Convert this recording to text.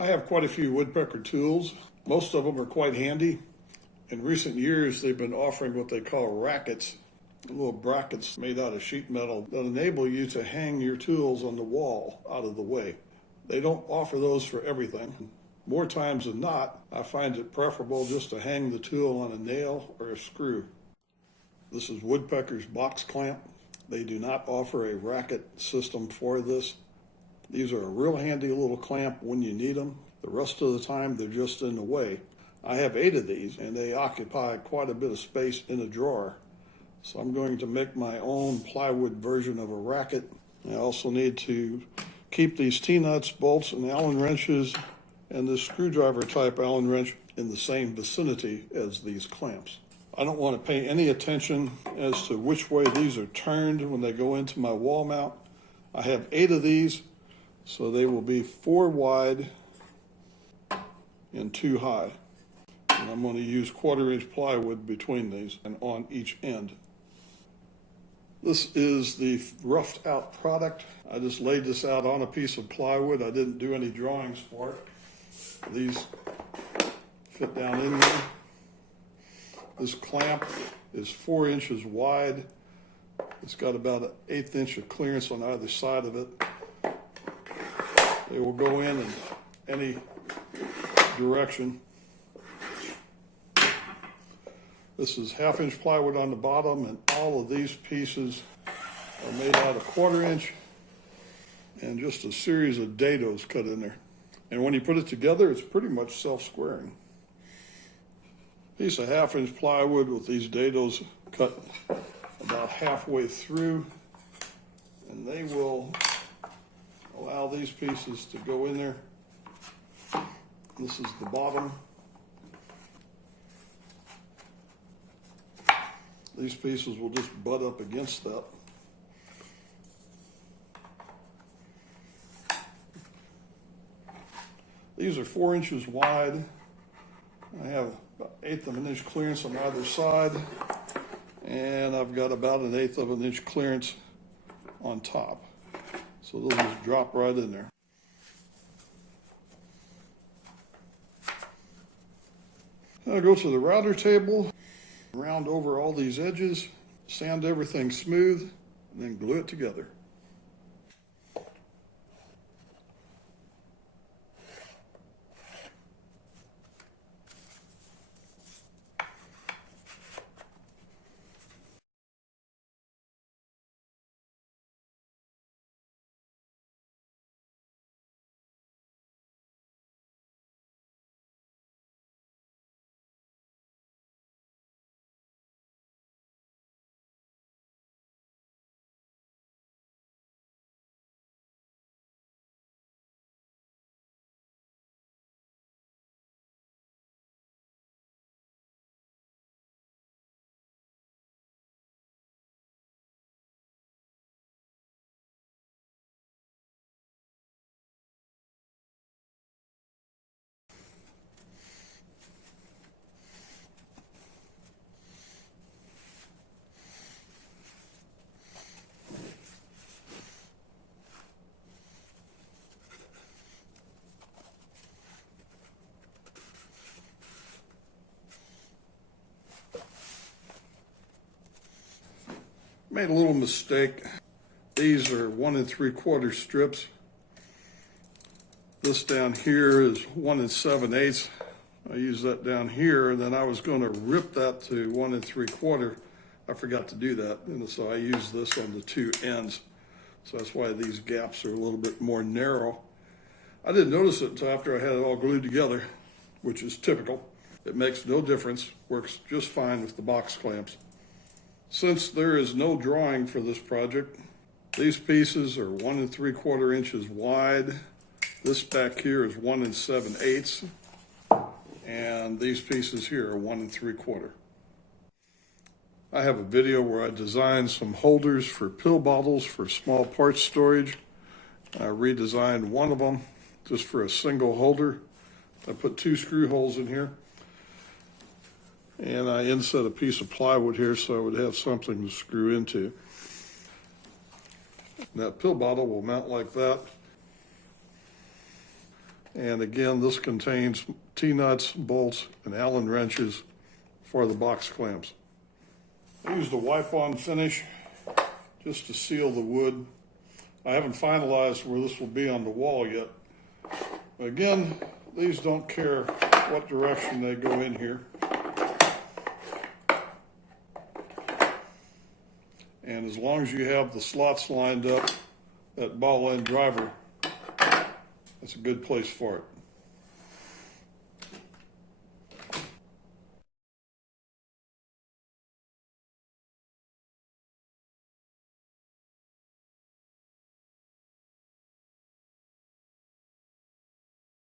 I have quite a few woodpecker tools. Most of them are quite handy. In recent years, they've been offering what they call rackets, little brackets made out of sheet metal that enable you to hang your tools on the wall out of the way. They don't offer those for everything. More times than not, I find it preferable just to hang the tool on a nail or a screw. This is Woodpecker's box clamp. They do not offer a racket system for this. These are a real handy little clamp when you need them. The rest of the time, they're just in the way. I have 8 of these, and they occupy quite a bit of space in a drawer. So I'm going to make my own plywood version of a racket. I also need to keep these T-nuts, bolts, and Allen wrenches and this screwdriver type Allen wrench in the same vicinity as these clamps. I don't want to pay any attention as to which way these are turned when they go into my wall mount. I have 8 of these, so they will be 4 wide and 2 high. And I'm going to use 1/4-inch plywood between these and on each end. This is the roughed out product. I just laid this out on a piece of plywood. I didn't do any drawings for it. These fit down in there. This clamp is 4 inches wide. It's got about an 1/8 inch of clearance on either side of it. They will go in any direction. This is 1/2 inch plywood on the bottom, and all of these pieces are made out of 1/4 inch and just a series of dados cut in there. And when you put it together, it's pretty much self-squaring. Piece of 1/2 inch plywood with these dados cut about halfway through, and they will allow these pieces to go in there. This is the bottom. These pieces will just butt up against that. These are 4 inches wide. I have about 1/8 of an inch clearance on either side, and I've got about an 1/8 of an inch clearance on top. So they'll just drop right in there. I'll go to the router table, round over all these edges, sand everything smooth, and then glue it together. Made a little mistake. These are 1 3/4 strips. This down here is 1 7/8. I use that down here, and then I was going to rip that to 1 3/4. I forgot to do that, and so I use this on the 2 ends. So that's why these gaps are a little bit more narrow. I didn't notice it until after I had it all glued together, which is typical. It makes no difference, works just fine with the box clamps. Since there is no drawing for this project, these pieces are 1 3/4 inches wide. This back here is 1 7/8, and these pieces here are 1 3/4. I have a video where I designed some holders for pill bottles for small parts storage. I redesigned one of them just for a single holder. I put 2 screw holes in here, and I inset a piece of plywood here so I would have something to screw into. And that pill bottle will mount like that. And again, this contains T-nuts, bolts, and Allen wrenches for the box clamps. I used a wipe-on finish just to seal the wood. I haven't finalized where this will be on the wall yet. Again, these don't care what direction they go in here. And as long as you have the slots lined up, that ball end driver, that's a good place for it.